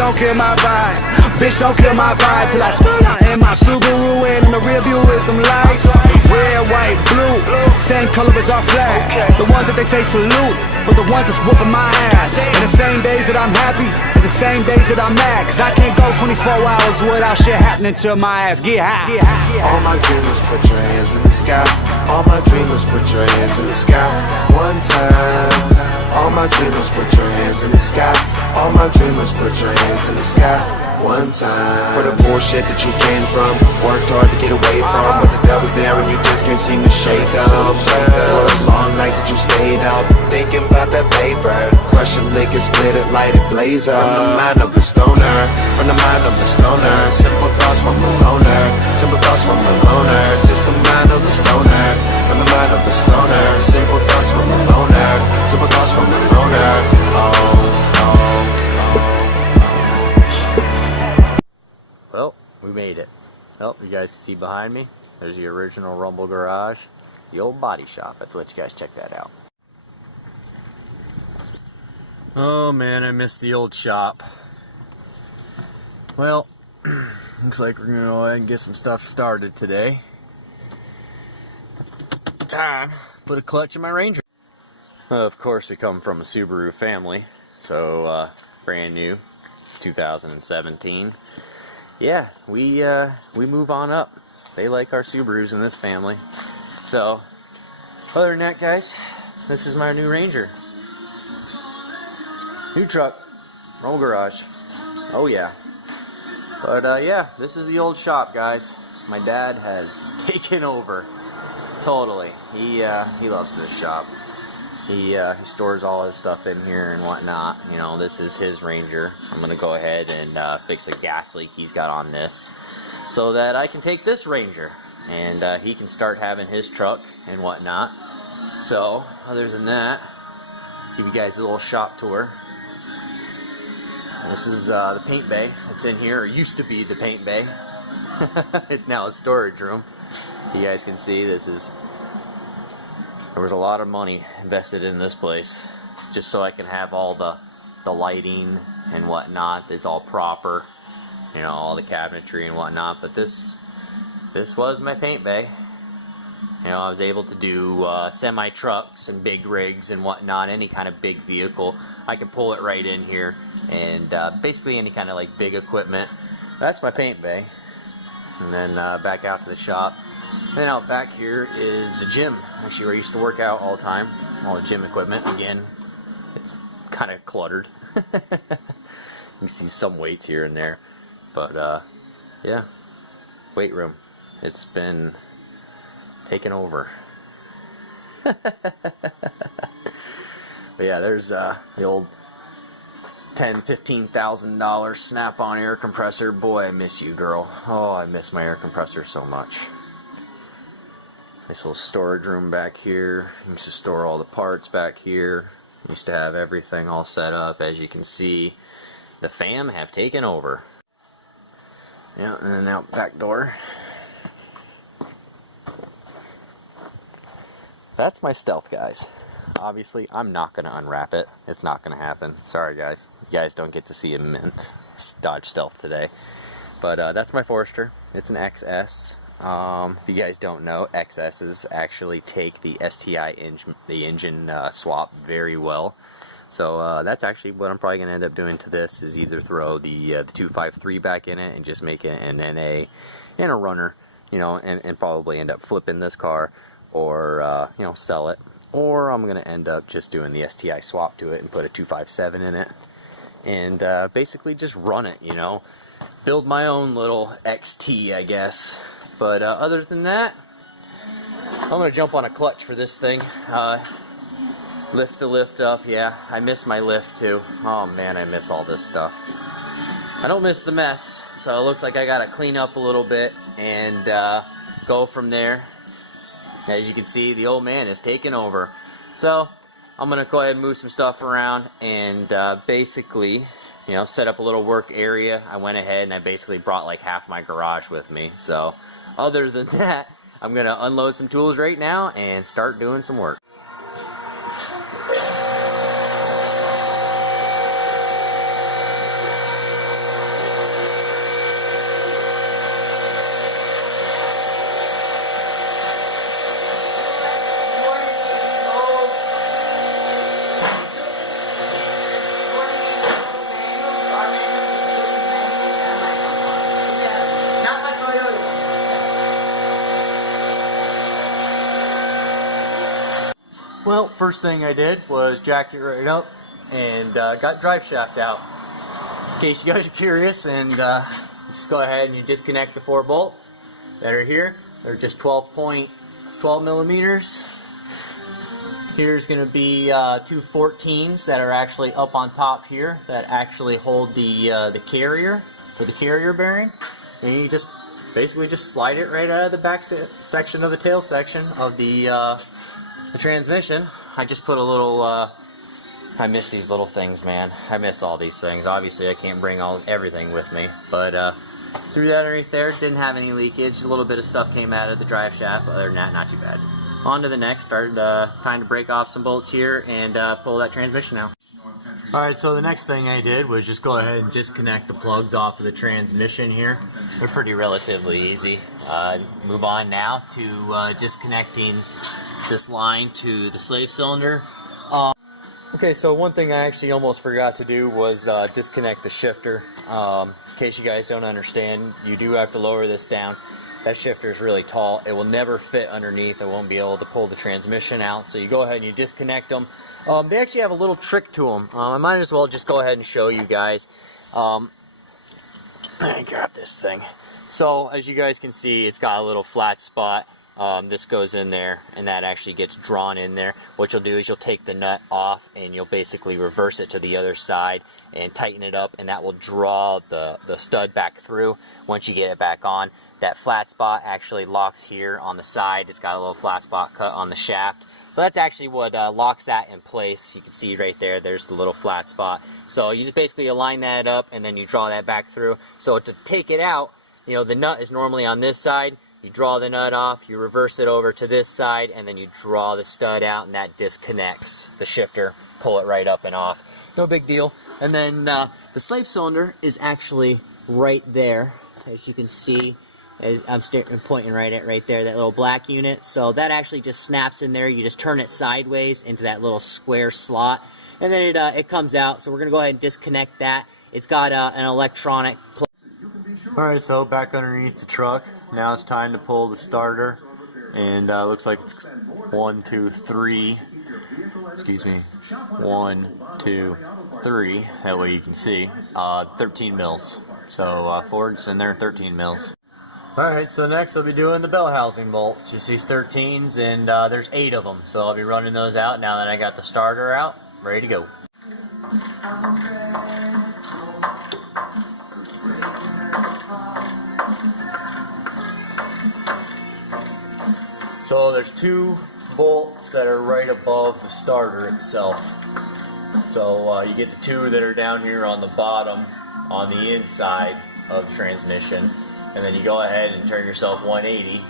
don't kill my vibe. Bitch, don't kill my vibe till I spill out in my Subaru and in the rear view with them lights. Red, white, blue, same color as our flag. The ones that they say salute, but the ones that's whooping my ass. And the same days that I'm happy, it's the same days that I'm mad. Cause I can't go 24 hours without shit happening to my ass. Get high. All my dreamers, put your hands in the sky. All my dreamers, put your hands in the sky. One time. All my dreamers, put your hands in the sky. All my dreamers, put your hands in the sky. One time. For the bullshit that you came from, worked hard to get away from, but the devil's there and you just can't seem to shake up. For a long night that you stayed up, thinking about that paper. Crush a lick and split it, light it, blaze up. From the mind of the stoner, from the mind of the stoner. Simple thoughts from a loner, simple thoughts from a loner. Just the mind of the stoner, from the mind of the stoner. Simple thoughts from a loner, simple thoughts from a loner. Well, we made it. Well, you guys can see behind me, there's the original Rumble Garage, the old body shop. Let's let you guys check that out. Oh man, I missed the old shop. Well, looks like we're gonna go ahead and get some stuff started today. Time, put a clutch in my Ranger. Of course, we come from a Subaru family, so brand new, 2017. Yeah, we move on up. They like our Subarus in this family. So, other than that, guys, this is my new Ranger. New truck, Rumble Garage. Oh yeah. But yeah, this is the old shop, guys. My dad has taken over. Totally. He loves this shop. He stores all his stuff in here and whatnot. You know, this is his Ranger. I'm gonna go ahead and fix a gas leak he's got on this, so that I can take this Ranger and he can start having his truck and whatnot. So, other than that, give you guys a little shop tour. This is the paint bay that's in here, or used to be the paint bay. It's now a storage room. You guys can see this is. There was a lot of money invested in this place, just so I can have all the lighting and whatnot. It's all proper, you know, all the cabinetry and whatnot. But this was my paint bay. You know, I was able to do semi trucks and big rigs and whatnot. Any kind of big vehicle, I can pull it right in here, and basically any kind of like big equipment. That's my paint bay. And then back out to the shop. Then out back here is the gym, actually where I used to work out all the time. All the gym equipment. Again, it's kind of cluttered. You see some weights here and there. But yeah, weight room. It's been taken over. But yeah, there's the old $10,000, $15,000 Snap-on air compressor. Boy, I miss you, girl. Oh, I miss my air compressor so much. Nice little storage room back here. Used to store all the parts back here. Used to have everything all set up. As you can see, the fam have taken over. Yeah, and then out back door. That's my Stealth, guys. Obviously, I'm not going to unwrap it. It's not going to happen. Sorry, guys. You guys don't get to see a mint Dodge Stealth today. But that's my Forester. It's an XS. If you guys don't know, XSs actually take the STI engine swap very well. So that's actually what I'm probably going to end up doing to this, is either throw the 253 back in it and just make it an NA and a runner, you know, and probably end up flipping this car, or you know, sell it. Or I'm going to end up just doing the STI swap to it and put a 257 in it and basically just run it, you know. Build my own little XT, I guess. But other than that, I'm going to jump on a clutch for this thing. Lift the lift up, yeah. I miss my lift too. Oh man, I miss all this stuff. I don't miss the mess, so it looks like I got to clean up a little bit and go from there. As you can see, the old man is taking over. So I'm going to go ahead and move some stuff around and basically, you know, set up a little work area. I went ahead and I basically brought like half my garage with me. So other than that, I'm going to unload some tools right now and start doing some work. Well, first thing I did was jack it right up and got drive shaft out. In case you guys are curious, and just go ahead and you disconnect the 4 bolts that are here. They're just 12 millimeters. Here's going to be 2 14s that are actually up on top here that actually hold the carrier for the carrier bearing, and you just basically just slide it right out of the back section of the tail section of the transmission. I just put a little. I miss these little things, man. I miss all these things. Obviously, I can't bring everything with me, but threw that underneath there. Didn't have any leakage. A little bit of stuff came out of the drive shaft, but other than that, not too bad. On to the next. Started time to break off some bolts here and pull that transmission out. Alright, so the next thing I did was just go ahead and disconnect the plugs off of the transmission here. They're pretty relatively easy. Move on now to disconnecting this line to the slave cylinder. Okay, so one thing I actually almost forgot to do was disconnect the shifter. In case you guys don't understand, you do have to lower this down. That shifter is really tall. It will never fit underneath. It won't be able to pull the transmission out. So you go ahead and you disconnect them. They actually have a little trick to them. I might as well just go ahead and show you guys. Grab this thing. So as you guys can see, it's got a little flat spot. This goes in there, and that actually gets drawn in there. What you'll do is you'll take the nut off, and you'll basically reverse it to the other side and tighten it up, and that will draw the stud back through. Once you get it back on, that flat spot actually locks here on the side. It's got a little flat spot cut on the shaft. So that's actually what locks that in place. You can see right there, there's the little flat spot. So you just basically align that up, and then you draw that back through. So to take it out, you know, the nut is normally on this side. You draw the nut off, you reverse it over to this side, and then you draw the stud out, and that disconnects the shifter. Pull it right up and off. No big deal. And then the slave cylinder is actually right there, as you can see. I'm pointing right there, that little black unit. So that actually just snaps in there. You just turn it sideways into that little square slot, and then it comes out. So we're gonna go ahead and disconnect that. It's got an electronic. All right, so back underneath the truck. Now it's time to pull the starter, and looks like it's 1, 2, 3. Excuse me. 1, 2, 3. That way you can see. 13 mils. So Ford's in there, 13 mils. Alright, so next I'll be doing the bell housing bolts. Just these 13s, and there's 8 of them. So I'll be running those out now that I got the starter out. Ready to go. So there's 2 bolts that are right above the starter itself. So you get the 2 that are down here on the bottom, on the inside of the transmission. And then you go ahead and turn yourself 180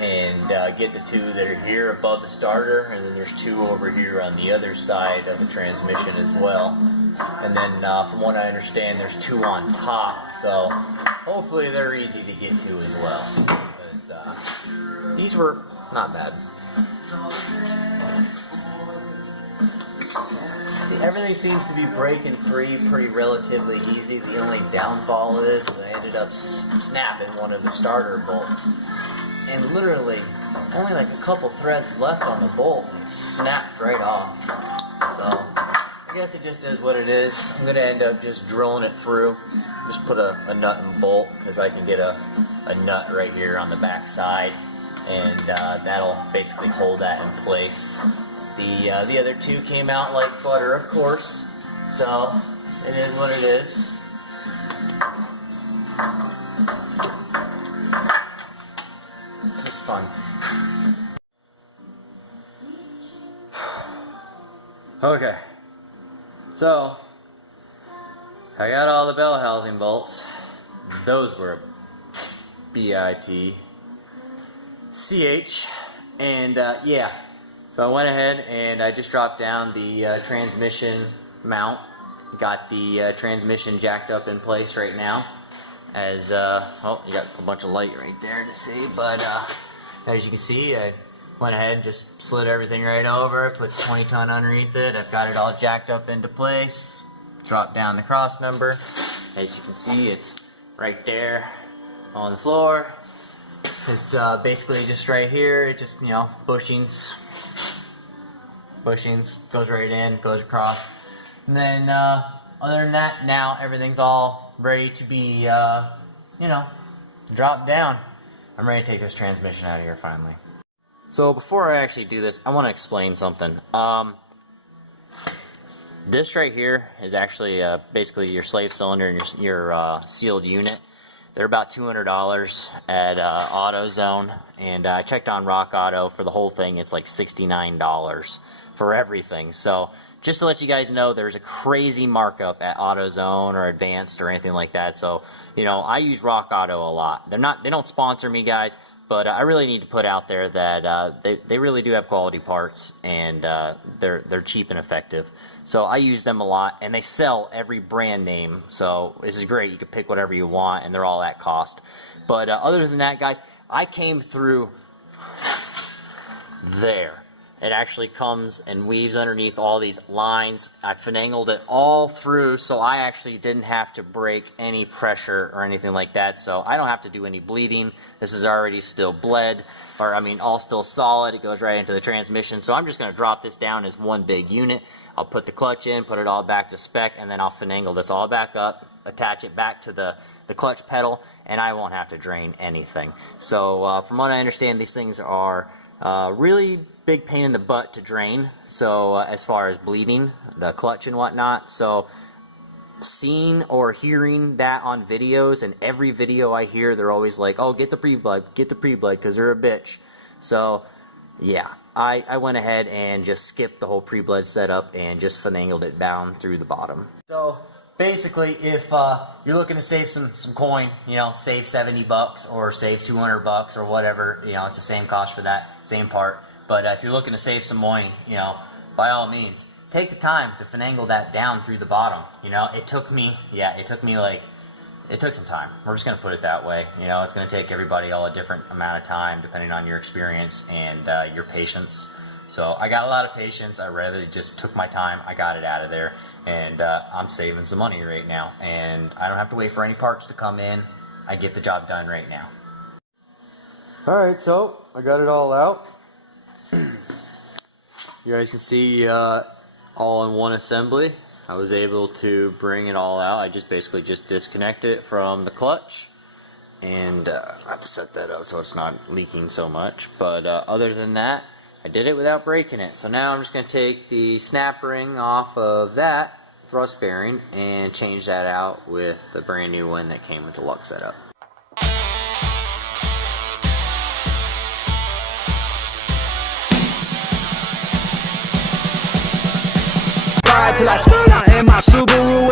and get the 2 that are here above the starter, and then there's 2 over here on the other side of the transmission as well. And then from what I understand, there's 2 on top, so hopefully they're easy to get to as well. Because these were not bad. See, everything seems to be breaking free pretty relatively easy. The only downfall is I ended up snapping one of the starter bolts. And literally, only like a couple threads left on the bolt, and it snapped right off. So, I guess it just is what it is. I'm going to end up just drilling it through. Just put a nut and bolt, because I can get a nut right here on the back side. And that'll basically hold that in place. The other 2 came out like butter, of course, so it is what it is. This is fun. Okay, so I got all the bell housing bolts. Those were BITCH, and yeah. So I went ahead and I just dropped down the transmission mount. Got the transmission jacked up in place right now. As oh, you got a bunch of light right there to see. But as you can see, I went ahead and just slid everything right over. Put the 20-ton underneath it. I've got it all jacked up into place. Dropped down the cross member. As you can see, it's right there on the floor. It's basically just right here. It just, you know, bushings. bushings, goes right in, goes across. And then other than that, now everything's all ready to be, you know, dropped down. I'm ready to take this transmission out of here finally. So before I actually do this, I want to explain something. This right here is actually basically your slave cylinder and your sealed unit. They're about $200 at AutoZone, and I checked on Rock Auto for the whole thing. It's like $69 for everything. So just to let you guys know, there's a crazy markup at AutoZone or Advanced or anything like that. So you know, I use Rock Auto a lot. They don't sponsor me, guys, but I really need to put out there that they really do have quality parts, and they're cheap and effective. So I use them a lot, and they sell every brand name. So this is great. You can pick whatever you want, and they're all at cost. But other than that, guys, I came through there. It actually comes and weaves underneath all these lines. I finagled it all through, so I actually didn't have to break any pressure or anything like that. So I don't have to do any bleeding. This is already still bled, or I mean all still solid. It goes right into the transmission. So I'm just going to drop this down as one big unit. I'll put the clutch in, put it all back to spec, and then I'll finagle this all back up, attach it back to the clutch pedal, and I won't have to drain anything. So from what I understand, these things are really big pain in the butt to drain, so as far as bleeding the clutch and whatnot. So seeing or hearing that on videos, and every video I hear, they're always like, oh, get the pre-blood, because they're a bitch. So yeah, I went ahead and just skipped the whole pre-blood setup and just finagled it down through the bottom. So basically, if you're looking to save some coin, you know, save 70 bucks or save 200 bucks or whatever, you know, it's the same cost for that, same part. But if you're looking to save some money, you know, by all means, take the time to finagle that down through the bottom. You know, it took some time. We're just going to put it that way. You know, it's going to take everybody all a different amount of time depending on your experience and your patience. So I got a lot of patience. I rather just took my time. I got it out of there. And I'm saving some money right now. And I don't have to wait for any parts to come in. I get the job done right now. Alright, so I got it all out. You guys can see all in one assembly. I was able to bring it all out. I just basically just disconnected it from the clutch, and I've set that up so it's not leaking so much. But other than that, I did it without breaking it. So now I'm just going to take the snap ring off of that thrust bearing and change that out with the brand new one that came with the Lux setup. Till I spill out in my Subaru.